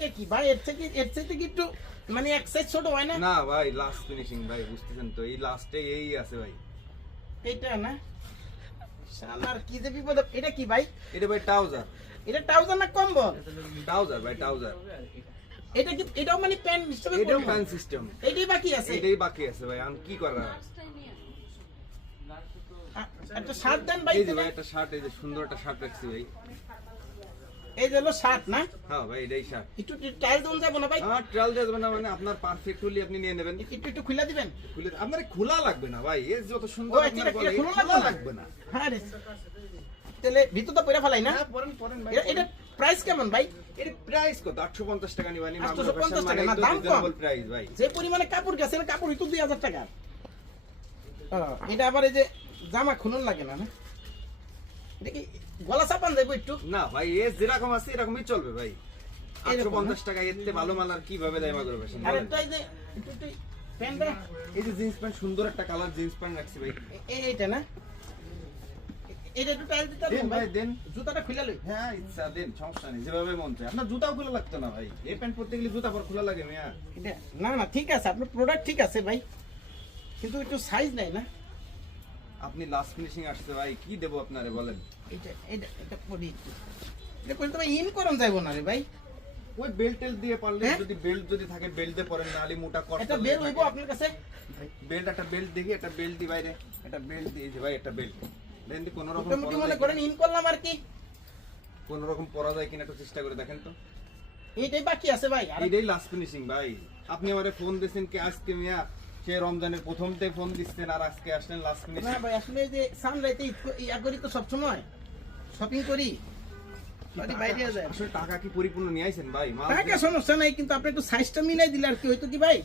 এটা কি ভাই এর থেকে কি একটু মানে এক সাইজ ছোট হয় না? না ভাই লাস্ট ফিনিশিং ভাই, বুঝতেছেন তো এই লাস্টে এই আছে ভাই। এটা না শালার কি যে বিপদ। এটা কি ভাই? এটা ভাই ট্রাউজার। এটা ট্রাউজার না কম্বল? ট্রাউজার ভাই ট্রাউজার। এটা কি এটাও মানে প্যান্ট সিস্টেমে? এটাও প্যান্ট সিস্টেম। এটাই বাকি আছে? এটাই বাকি আছে ভাই, আমি কি করা। একটা শার্ট দেন ভাই। এই যে ভাই একটা শার্ট, এই যে সুন্দর একটা শার্ট রাখছি ভাই। এই যে হলো শার্ট না? হ্যাঁ ভাই এটাই শার্ট। একটু টাইল দেন যাব না ভাই? হ্যাঁ ট্রায়াল দেব না মানে আপনার পারফেক্ট হলি আপনি নিয়ে নেবেন। একটু খুলে দিবেন। খুলে আপনার খোলা লাগবে না ভাই, এই যত সুন্দর ও আপনার বলে খোলা লাগবে না। হ্যাঁ রে তাহলে ভিতর তো পয়রা ফেলাই না? হ্যাঁ পরেন ভাই। এটা প্রাইস কেমন ভাই? এর প্রাইস কত? 850 টাকা নিবানি। 850 টাকা না, দাম কম। প্রাইস ভাই। যে পরিমাণে কাপড় গেছে না, কাপড় তো 2000 টাকা। এটা আবার এই যে জামা খুলন লাগে না? এটা কি গলা চাপান দেবো একটু? না ভাই এ যেরকম আছে এরকমই চলবে ভাই। 850 টাকা এতে ভালো মাল আর কিভাবে দেয় মাগুর ফ্যাশন? আর একটা এই যে একটু প্যান্টটা, এই যে জিন্স প্যান্ট, সুন্দর একটা কালার জিন্স প্যান্ট রাখছি ভাই। এইটা না? এটা একটু টাইল দিতে দেন পারবেন ভাই ভাই? দেন। জুতাটা খুলে লই। হ্যাঁ ইচ্ছা দেন, সমস্যা নেই, যেভাবে মন চায়। আপনার জুতাও খোলা লাগতো না ভাই, এই প্যান্ট পরতে গেলে জুতা পর খোলা লাগে মিয়া। এটা না ঠিক আছে, আপনার প্রোডাক্ট ঠিক আছে ভাই, কিন্তু একটু সাইজ নাই না? আপনি লাস্ট ফিনিশিং আসছে ভাই, কি দেবো আপনারে বলেন? এটা পরি এটা পরি তো ভাই ইন করন যাইবো না রে ভাই। ওই বেল্ট টেল দিয়ে পারলে, হ্যাঁ? যদি বেল্ট যদি থাকে বেল্ট দিয়ে পরেন, না হলে মোটা কট এটা বের হইবো আপনার কাছে? বেল্ট, একটা বেল্ট দেখি, একটা বেল্ট দি বাইরে, একটা বেল্ট দিয়েছে ভাই, একটা বেল্ট দেন দি। কোন রকম মোটামুটি মনে করেন ইন করলাম আর কি, কোন রকম পরা যায় কিনা একটু চেষ্টা করে দেখেন তো। এইটাই বাকি আছে ভাই। আর এইটাই লাস্ট ফিনিশিং ভাই। আপনি আমারে ফোন দিয়েছেন কি আজকে মিয়া? সে রমজানের প্রথমতে ফোন দিচ্ছেন আর আজকে আসলেন লাস্ট না ফিনিশিং। ভাই আসলে এই যে সানলাইতে ইয়া করি তো সব সময় শপিং করি, বাইরে যায়। আসলে টাকা কি পরিপূর্ণ নিয়ে আইছেন ভাই? মাল টাকা সমস্যা নাই, কিন্তু আপনি একটু সাইজটা মিলাই দিলে আর কি হইতো কি ভাই,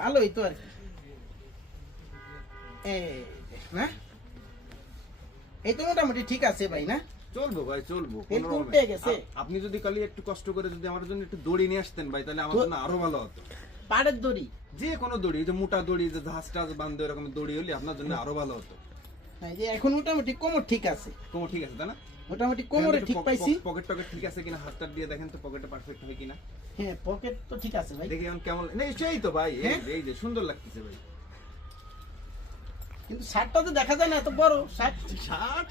ভালো হইতো আর কি। এই না এই তো মোটামুটি ঠিক আছে ভাই না? চলবো ভাই চলবো। তেল কোনো উল্টে রকমে। গেছে। আপনি যদি কালি একটু কষ্ট করে যদি আমার জন্য একটু দড়ি নিয়ে আসতেন ভাই, তাহলে আমার জন্য আরো ভালো হতো। পাড়ের দড়ি? যে কোনো দড়ি, এই যে মোটা দড়ি, যে জাহাজ টাজ বান্ধে এরকম দড়ি হলে আপনার জন্য আরো ভালো হতো। এই যে এখন মোটামুটি কোমর ঠিক আছে। কোমর ঠিক আছে তাই না? মোটামুটি কোমরে ঠিক পাইছি। পকেট টকেট ঠিক আছে কিনা হাতটা দিয়ে দেখেন তো, পকেটটা পারফেক্ট হয় কিনা। হ্যাঁ পকেট তো ঠিক আছে ভাই, দেখি এখন কেমন। না সেই তো ভাই, হ্যাঁ? এই যে সুন্দর লাগতেছে ভাই। কিন্তু শার্টটা তো দেখা যায় না এত বড় শার্ট। শার্ট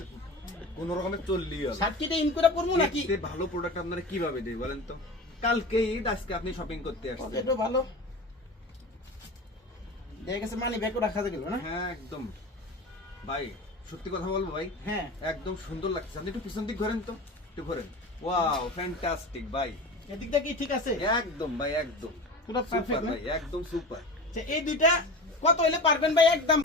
কোন রকমে চললেই হলো। শার্ট কিটা ইন করে পরবো নাকি? দেখতে ভালো প্রোডাক্ট আপনারা কিভাবে দেই বলেন তো? কালকেই আজকে আপনি শপিং করতে আসছেন। পকেটও ভালো দেখা গেছে, মানি ব্যাগও রাখা গেল না? হ্যাঁ একদম ভাই, সত্যি কথা বলবো ভাই, হ্যাঁ একদম সুন্দর লাগছে। আপনি একটু পিছন দিক ঘোরেন তো, একটু ঘোরেন। ওয়াও ফ্যান্টাস্টিক ভাই, এদিকটা কি ঠিক আছে? একদম ভাই একদম পুরো সুপার পারফেক্ট না? ভাই, একদম সুপার। আচ্ছা, এই দুইটা কত হইলে পারবেন ভাই একদম?